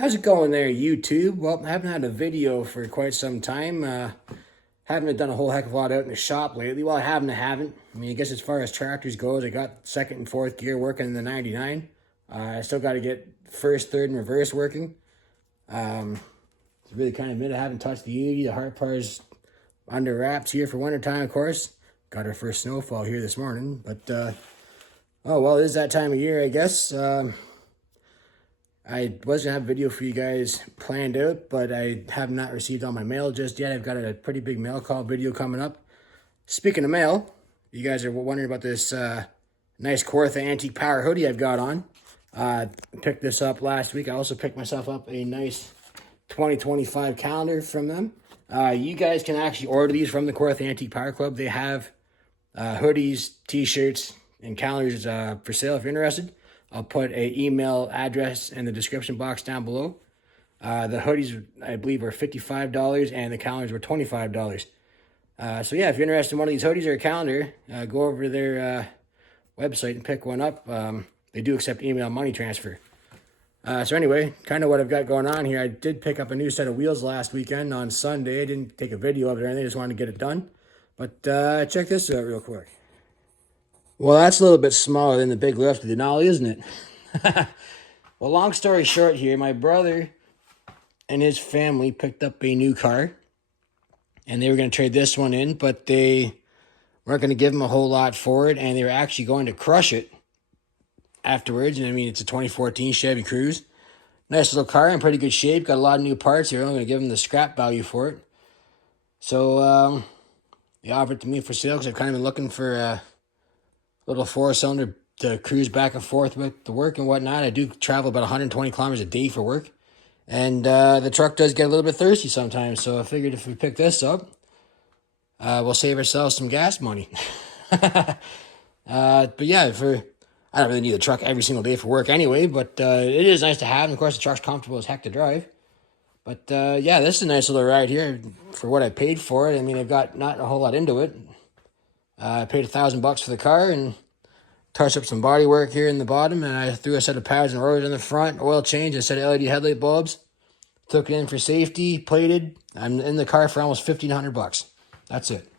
How's it going there, YouTube? Well, I haven't had a video for quite some time. Haven't done a whole heck of a lot out in the shop lately. Well, I haven't. I mean, I guess as far as tractors goes, I got second and fourth gear working in the 99. I still got to get first, third, and reverse working. It's really kind of mid. I haven't touched the 80. The hard part is under wraps here for wintertime, of course. Got our first snowfall here this morning. But, oh, well, it is that time of year, I guess. I was going to have a video for you guys planned out, but I have not received all my mail just yet. I've got a pretty big mail call video coming up. Speaking of mail, you guys are wondering about this nice Kawartha Antique Power hoodie I've got on. Picked this up last week. I also picked myself up a nice 2025 calendar from them. You guys can actually order these from the Kawartha Antique Power Club. They have hoodies, t-shirts, and calendars for sale if you're interested. I'll put an email address in the description box down below. The hoodies, I believe, were $55, and the calendars were $25. So yeah, if you're interested in one of these hoodies or a calendar, go over to their website and pick one up. They do accept email money transfer. So anyway, kind of what I've got going on here. I did pick up a new set of wheels last weekend on Sunday. I didn't take a video of it or anything. I just wanted to get it done. But check this out real quick. Well, that's a little bit smaller than the big lift of the Denali, isn't it? Well, long story short here, my brother and his family picked up a new car, and they were going to trade this one in, but they weren't going to give him a whole lot for it, and they were actually going to crush it afterwards. And I mean, it's a 2014 Chevy Cruze. Nice little car, in pretty good shape, got a lot of new parts. They're only going to give him the scrap value for it. So they offered it to me for sale because I've kind of been looking for a little four-cylinder to cruise back and forth with the work and whatnot. I do travel about 120 kilometers a day for work. And the truck does get a little bit thirsty sometimes. So I figured if we pick this up, we'll save ourselves some gas money. But yeah, I don't really need a truck every single day for work anyway. But it is nice to have. And of course, the truck's comfortable as heck to drive. But yeah, this is a nice little ride here for what I paid for it. I mean, I've got not a whole lot into it. I paid $1,000 for the car and touched up some body work here in the bottom, and I threw a set of pads and rotors in the front, oil change, a set of LED headlight bulbs, took it in for safety, plated. I'm in the car for almost $1,500. That's it.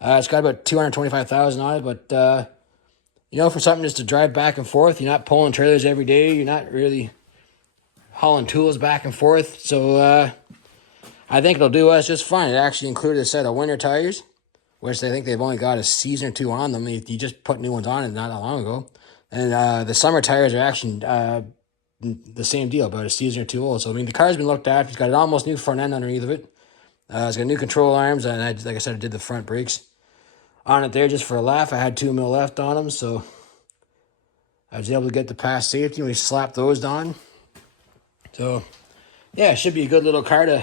It's got about 225,000 on it, but you know, for something just to drive back and forth, you're not pulling trailers every day, you're not really hauling tools back and forth, so I think it'll do us just fine. It actually included a set of winter tires, which I think they've only got a season or two on them. You just put new ones on it not that long ago. And the summer tires are actually the same deal, about a season or two old. So, I mean, the car's been looked at. It's got an almost new front end underneath of it. It's got new control arms, and like I said, I did the front brakes on it there just for a laugh. I had 2 mil left on them, so I was able to get the past safety, and we slapped those on. So, yeah, it should be a good little car to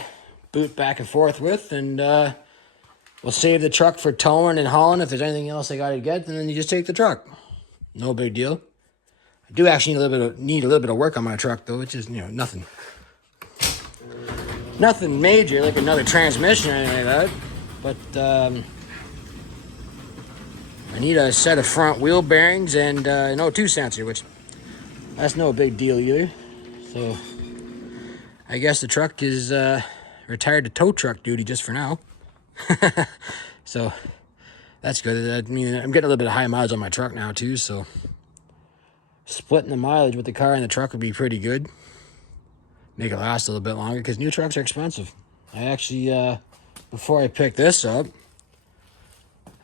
boot back and forth with, and we'll save the truck for towing and hauling. If there's anything else I got to get, and then you just take the truck. No big deal. I do actually need a little bit of work on my truck, though, which is, you know, nothing major, like another transmission or anything like that. But I need a set of front wheel bearings and an O2 sensor, which that's no big deal either. So I guess the truck is retired to tow truck duty just for now. So that's good. I mean, I'm getting a little bit of high mileage on my truck now too, so splitting the mileage with the car and the truck would be pretty good. Make it last a little bit longer, because new trucks are expensive. I actually, before I picked this up,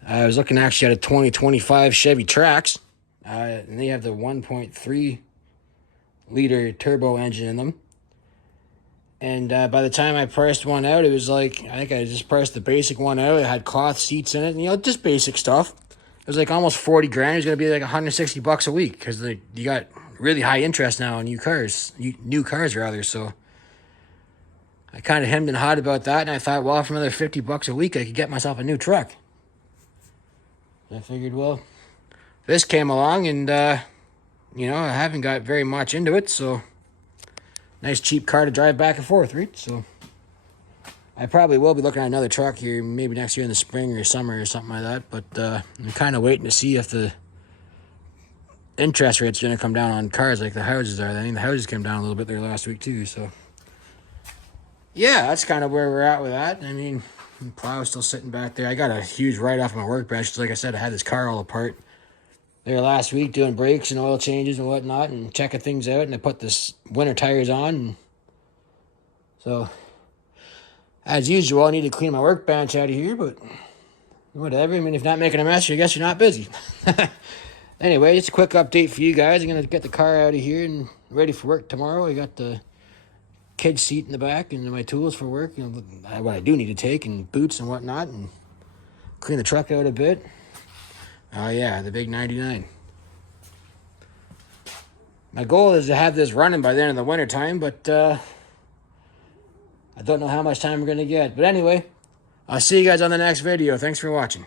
I was looking actually at a 2025 Chevy Trax, and they have the 1.3 liter turbo engine in them. And by the time I priced one out, it was like, I think I just priced the basic one out. It had cloth seats in it, and, you know, just basic stuff. It was like almost 40 grand. It was going to be like $160 a week, because you got really high interest now on new cars rather. So I kind of hemmed and hawed about that, and I thought, well, for another $50 a week, I could get myself a new truck. I figured, well, this came along, and, you know, I haven't got very much into it, so nice cheap car to drive back and forth, right? So I probably will be looking at another truck here, maybe next year in the spring or summer or something like that. But I'm kind of waiting to see if interest rates are going to come down on cars like the houses are. I think the houses came down a little bit there last week too. So yeah, that's kind of where we're at with that. I mean, the plow's still sitting back there. I got a huge write-off on my workbench. Like I said, I had this car all apart there last week doing brakes and oil changes and whatnot and checking things out. And I put this winter tires on. And so, as usual, I need to clean my workbench out of here, but whatever. I mean, if not making a mess, I guess you're not busy. Anyway, just a quick update for you guys. I'm going to get the car out of here and ready for work tomorrow. I got the kid's seat in the back and my tools for work, you know, what I do need to take, and boots and whatnot, and clean the truck out a bit. Oh yeah, the big 99. My goal is to have this running by the end of the winter time, but I don't know how much time we're going to get. But anyway, I'll see you guys on the next video. Thanks for watching.